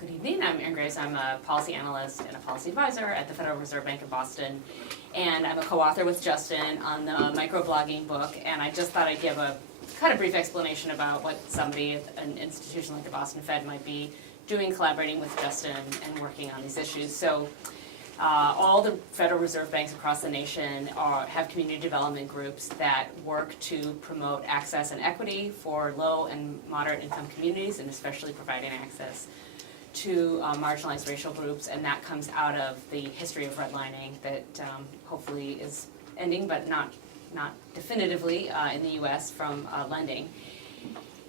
Good evening, I'm Erin Graves. I'm a policy analyst and a policy advisor at the Federal Reserve Bank of Boston. And I'm a co-author with Justin on the microblogging book. And I just thought I'd give a kind of brief explanation about what somebody at an institution like the Boston Fed might be doing, collaborating with Justin and working on these issues. So all the Federal Reserve banks across the nation have community development groups that work to promote access and equity for low and moderate income communities, and especially providing access to marginalized racial groups, and that comes out of the history of redlining that hopefully is ending, but not definitively in the U.S. from lending.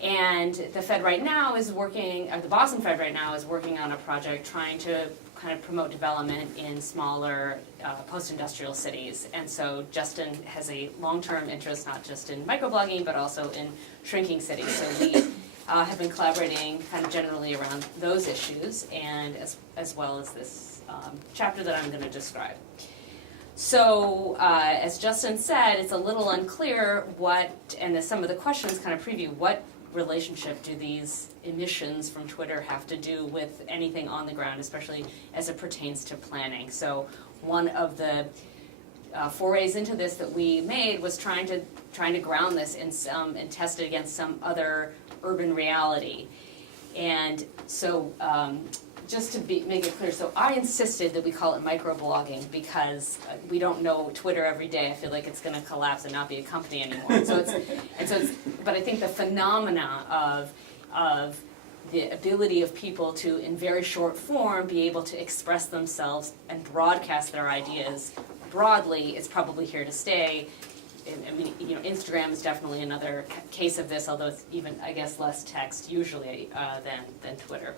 And the Fed right now is working, or the Boston Fed right now is working on a project trying to kind of promote development in smaller post-industrial cities. And so Justin has a long-term interest not just in microblogging, but also in shrinking cities. So we have been collaborating kind of generally around those issues, and as well as this chapter that I'm going to describe. So as Justin said, it's a little unclear what, and as some of the questions kind of preview, what relationship do these emissions from Twitter have to do with anything on the ground, especially as it pertains to planning. So one of the forays into this that we made was trying to ground this in some and test it against some other urban reality. And so just to make it clear, so I insisted that we call it microblogging because we don't know Twitter every day. I feel like it's going to collapse and not be a company anymore. But I think the phenomena of the ability of people to, in very short form, be able to express themselves and broadcast their ideas broadly is probably here to stay. I mean, you know, Instagram is definitely another case of this, although it's even, I guess, less text usually than Twitter.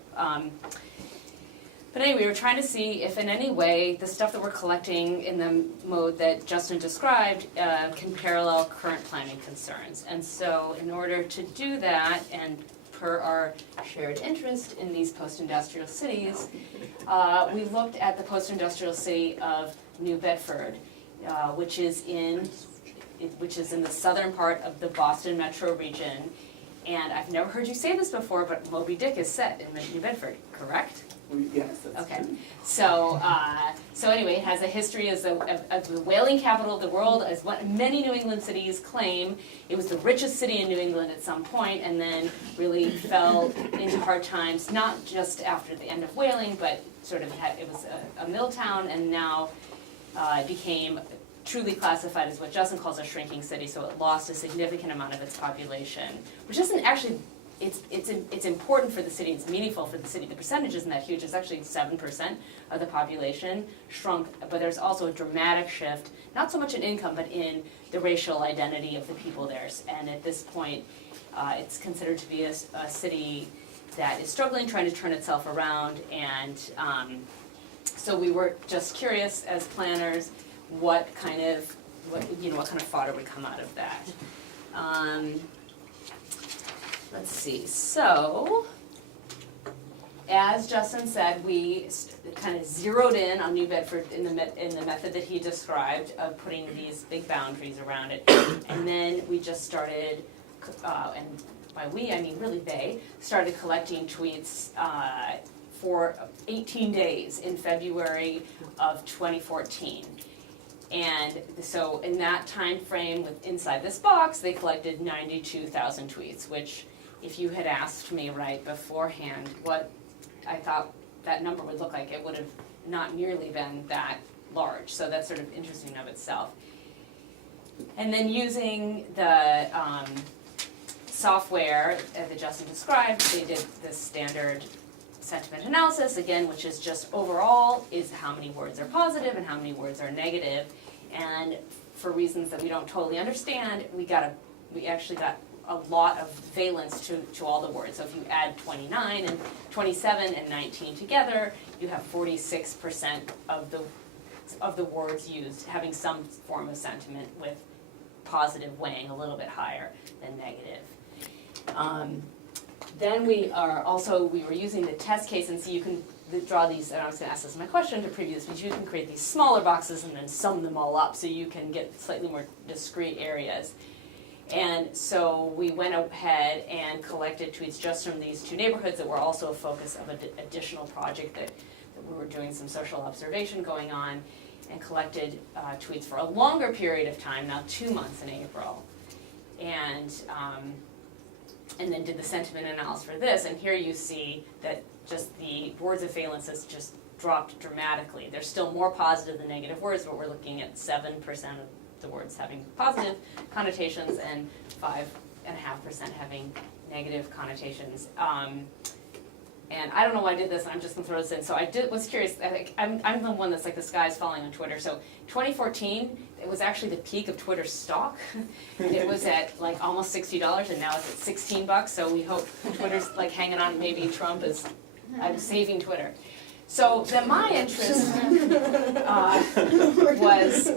But anyway, we were trying to see if in any way the stuff that we're collecting in the mode that Justin described can parallel current planning concerns. And so in order to do that, and per our shared interest in these post-industrial cities, we looked at the post-industrial city of New Bedford, which is in the southern part of the Boston metro region. And I've never heard you say this before, but Moby Dick is set in New Bedford, correct? Yes, that's okay. true. So, so anyway, it has a history as the whaling capital of the world, as what many New England cities claim. It was the richest city in New England at some point, and then really fell into hard times, not just after the end of whaling, but sort of it was a mill town, and now it became truly classified as what Justin calls a shrinking city, so it lost a significant amount of its population, which isn't actually, it's important for the city, it's meaningful for the city. The percentage isn't that huge, it's actually 7% of the population shrunk, but there's also a dramatic shift, not so much in income, but in the racial identity of the people there. And at this point, it's considered to be a city that is struggling, trying to turn itself around, and so we were just curious as planners, what kind of fodder would come out of that. Let's see, so as Justin said, we kind of zeroed in on New Bedford in the method that he described of putting these big boundaries around it. And then we just started, and by we I mean really they, started collecting tweets for 18 days in February of 2014. And so in that time frame, inside this box, they collected 92,000 tweets, which if you had asked me right beforehand what I thought that number would look like, it would have not nearly been that large. So that's sort of interesting of itself. And then using the software that Justin described, they did this standard sentiment analysis, again, which is just overall is how many words are positive and how many words are negative. And for reasons that we don't totally understand, we actually got a lot of valence to all the words. So if you add 29 and 27 and 19 together, you have 46% of the words used having some form of sentiment, with positive weighing a little bit higher than negative. Then we were using the test case, and so you can draw these, and I was going to ask this in my question to preview this, but you can create these smaller boxes and then sum them all up so you can get slightly more discrete areas. And so we went ahead and collected tweets just from these 2 neighborhoods that were also a focus of an additional project that we were doing some social observation going on, and collected tweets for a longer period of time, now 2 months in April. And then did the sentiment analysis for this, and here you see that just the words of valence has just dropped dramatically. There's still more positive than negative words, but we're looking at 7% of the words having positive connotations and 5.5% having negative connotations. And I don't know why I did this, and I'm just gonna throw this in. So I was curious, I'm the one that's like the sky's falling on Twitter. So 2014, it was actually the peak of Twitter's stock. It was at like almost $60, and now it's at 16 bucks. So we hope Twitter's like hanging on, maybe Trump is saving Twitter. So then my interest was,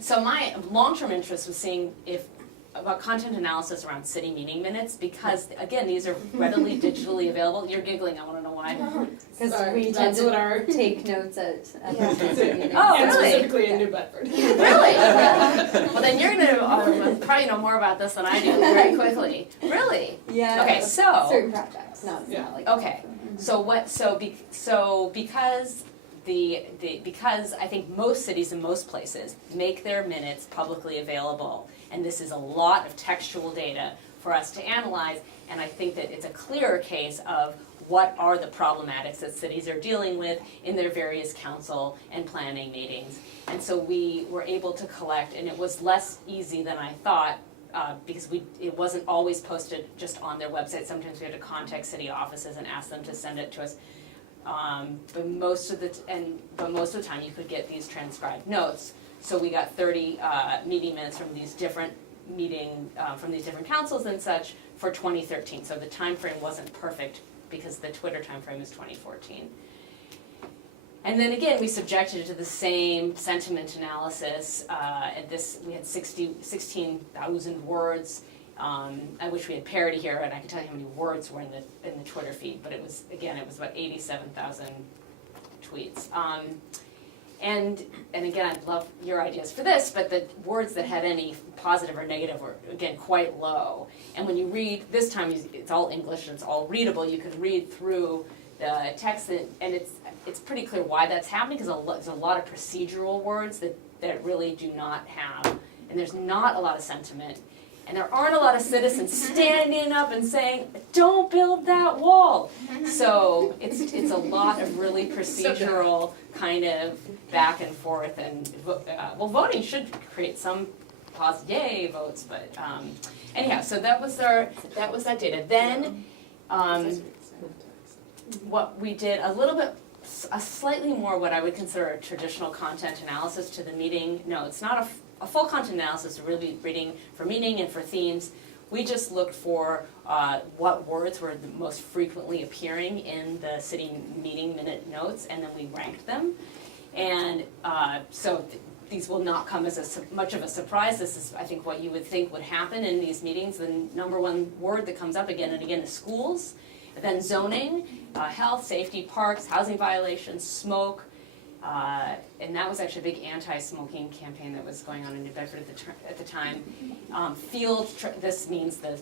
so my long-term interest was seeing about content analysis around city meeting minutes, because again, these are readily digitally available. You're giggling, I wanna know why. Because we tend to take notes at the meeting. Oh, and really? specifically in New Bedford. Really? Well, then you're gonna probably know more about this than I do very quickly. Really? Yeah. Okay, so. Certain projects, not like. Okay, because I think most cities and most places make their minutes publicly available, and this is a lot of textual data for us to analyze, and I think that it's a clearer case of what are the problematics that cities are dealing with in their various council and planning meetings. And so we were able to collect, and it was less easy than I thought, because it wasn't always posted just on their website. Sometimes we had to contact city offices and ask them to send it to us. But most of the time you could get these transcribed notes. So we got 30 meeting minutes from these different from these different councils and such for 2013. So the time frame wasn't perfect because the Twitter time frame is 2014. And then again, we subjected it to the same sentiment analysis. We had 16,000 words. I wish we had parity here, and I could tell you how many words were in the Twitter feed. But it was about 87,000 tweets. And again, I'd love your ideas for this, but the words that had any positive or negative were, again, quite low. And when you read, this time it's all English and it's all readable, you can read through the text, and it's pretty clear why that's happening, because there's a lot of procedural words that really do not have, and there's not a lot of sentiment. And there aren't a lot of citizens standing up and saying, "Don't build that wall." So it's a lot of really procedural kind of back and forth, and voting should create some positive yay votes, but anyhow, so that was that data. Then what we did a slightly more what I would consider a traditional content analysis to the meeting notes, not a full content analysis, really reading for meaning and for themes. We just looked for what words were the most frequently appearing in the city meeting minute notes, and then we ranked them. And so these will not come as much of a surprise. This is, I think, what you would think would happen in these meetings. The number one word that comes up again and again is schools, then zoning, health, safety, parks, housing violations, smoke. And that was actually a big anti-smoking campaign that was going on in New Bedford at the time. This means the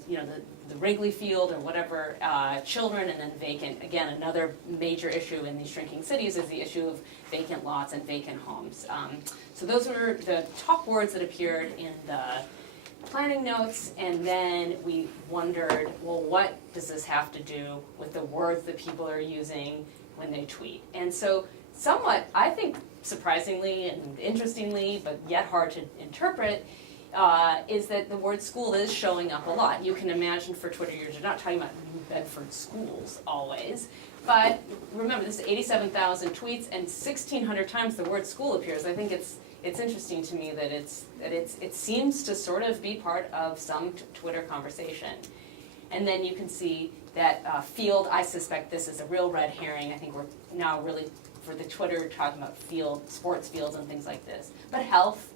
Wrigley Field or whatever, children, and then vacant. Again, another major issue in these shrinking cities is the issue of vacant lots and vacant homes. So those were the top words that appeared in the planning notes, and then we wondered, well, what does this have to do with the words that people are using when they tweet? And so somewhat, I think, surprisingly and interestingly, but yet hard to interpret, is that the word school is showing up a lot. You can imagine for Twitter users, you're not talking about New Bedford schools always, but remember, this is 87,000 tweets, and 1,600 times the word school appears. I think it's interesting to me that it seems to sort of be part of some Twitter conversation. And then you can see that field, I suspect this is a real red herring. I think we're now really, for the Twitter, talking about sports fields and things like this. But health,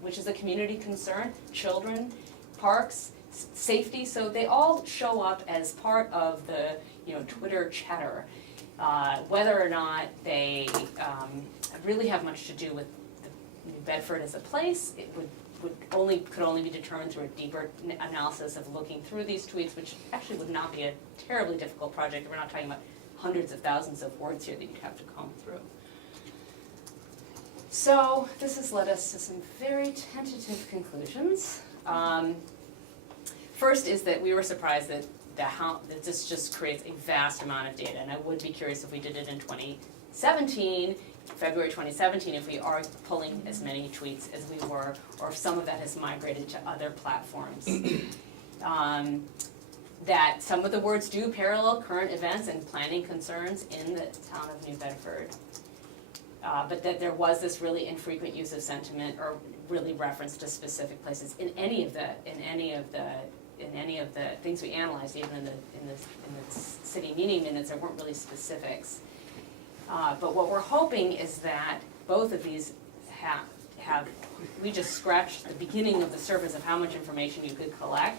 which is a community concern, children, parks, safety, so they all show up as part of the Twitter chatter. Whether or not they really have much to do with New Bedford as a place, it would could only be determined through a deeper analysis of looking through these tweets, which actually would not be a terribly difficult project. We're not talking about hundreds of thousands of words here that you'd have to comb through. So this has led us to some very tentative conclusions. First is that we were surprised that this just creates a vast amount of data, and I would be curious if we did it in 2017, February 2017, if we are pulling as many tweets as we were, or if some of that has migrated to other platforms. That some of the words do parallel current events and planning concerns in the town of New Bedford. But that there was this really infrequent use of sentiment or really reference to specific places in any of the things we analyzed, even in the city meeting minutes, there weren't really specifics. But what we're hoping is that both of these we just scratched the beginning of the surface of how much information you could collect,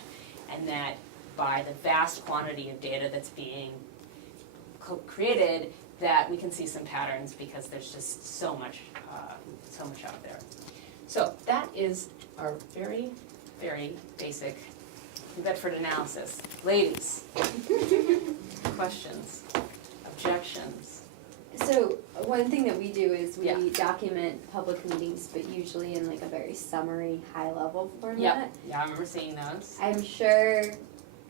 and that by the vast quantity of data that's being created, that we can see some patterns because there's just so much out there. So that is our very, very basic New Bedford analysis. Ladies, questions, objections? So one thing that we do is we Yeah. document public meetings, but usually in like a very summary, high-level format. Yep. Yeah, I remember seeing those. I'm sure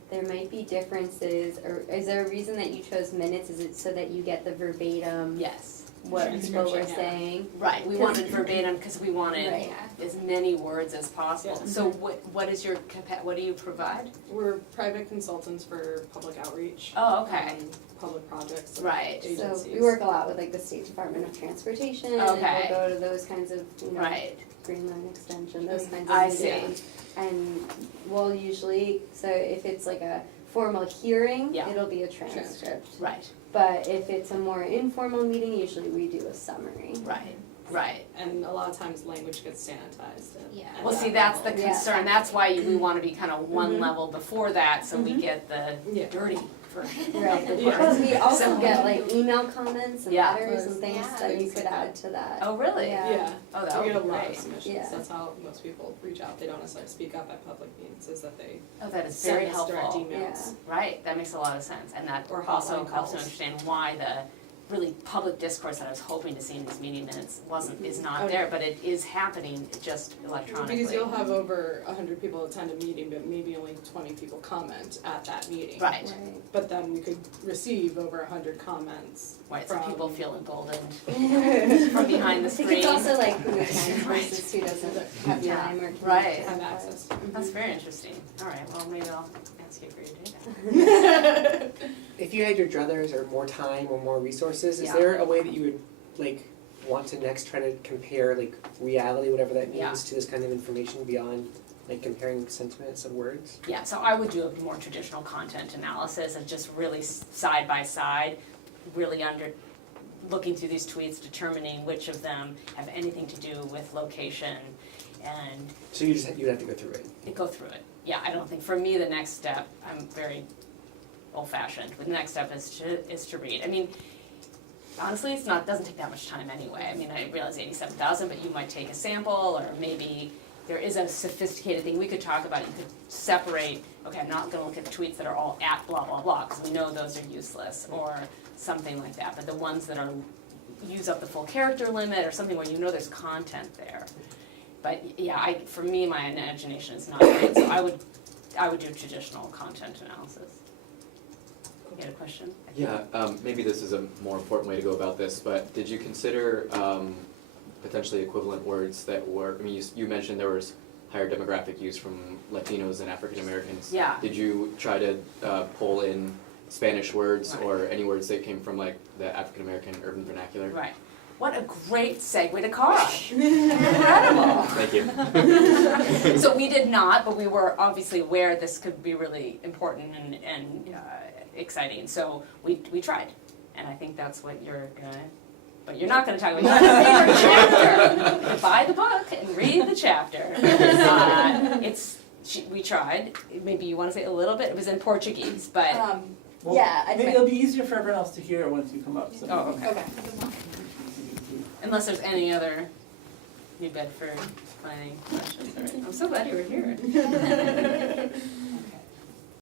there might be differences, or is there a reason that you chose minutes? Is it so that you get the verbatim, Yes. what people were Transcription, yeah. saying? Right, we 'Cause- wanted verbatim because we wanted Right. as many words as possible. Yeah. So what is your what do you provide? We're private consultants for public outreach. Oh, okay. Public projects. and Right. Agencies. So we work a lot with like the State Department of Transportation, and Okay. we'll go to those kinds of, Right. Green Line Extension, those kinds of I meetings. see. And we'll usually, so if it's like a formal hearing, Yeah. it'll be a transcript. Right. But if it's a more informal meeting, usually we do a summary. Right. Right. And a lot of times language gets sanitized. Yeah. at Well, that see, that's the level. Yeah. concern. That's why we want to be kind of one Mhm. level before that, so we Mhm. get the Yeah. dirty for Right, the Yeah. because we also So- get like email comments and Yeah. letters and things Yeah. that you Things could like add to that. Oh, really? Yeah. Yeah. Oh, that We would get be a lot of great. submissions. Yeah. That's how most people reach out. They don't necessarily speak up at public meetings, is that they Oh, that is send very us direct helpful. emails. Right, that makes a lot of sense, and that Or also hotline helps to calls. understand why the really public discourse that I was hoping to see in these meeting minutes is not Oh, there, yeah. but it is happening just electronically. Because you'll have over 100 people attend a meeting, but maybe only 20 people comment at that meeting. Right, Right. But then we could receive over 100 comments right, so from people feel emboldened I from behind the think screen. it's also like who attends Right. versus who doesn't have Yeah. time or can Right. have access. That's very interesting. All right, well, maybe I'll ask you for your data. If you had your druthers or more time or more resources, is Yeah. there a way that you would like want to next try to compare like reality, whatever that means, Yeah. to this kind of information beyond like comparing sentiments of words? Yeah, so I would do a more traditional content analysis of just really side by side, really looking through these tweets, determining which of them have anything to do with location, and So you'd have to go through it. go through it. Yeah, I don't think, for me, the next step, I'm very old-fashioned, but the next step is to read. I mean, honestly, doesn't take that much time anyway. I mean, I realize 87,000, but you might take a sample, or maybe there is a sophisticated thing we could talk about. You could separate, okay, I'm not gonna look at the tweets that are all at blah, blah, blah, because we know those are useless, or something like that. But the ones that use up the full character limit, or something where you know there's content there. But yeah, for me, my imagination is not great, so I would do traditional content analysis. You had a question? Yeah, maybe this is a more important way to go about this, but did you consider potentially equivalent words that were, I mean, you mentioned there was higher demographic use from Latinos and African Americans. Yeah. Did you try to pull in Spanish words Right. or any words that came from like the African American urban vernacular? Right. What a great segue to Cara. Incredible. Thank you. So we did not, but we were obviously aware this could be really important and exciting. So we tried, and I think that's what you're gonna. But you're not gonna talk about. You're not gonna read her chapter. Buy the book and read the chapter. We tried. Maybe you want to say a little bit. It was in Portuguese, but Well, Yeah, I maybe think- it'll be easier for everyone else to hear once you come up. So Oh, okay. Okay. unless there's any other. New Bedford planning questions, all right. I'm so glad you were here.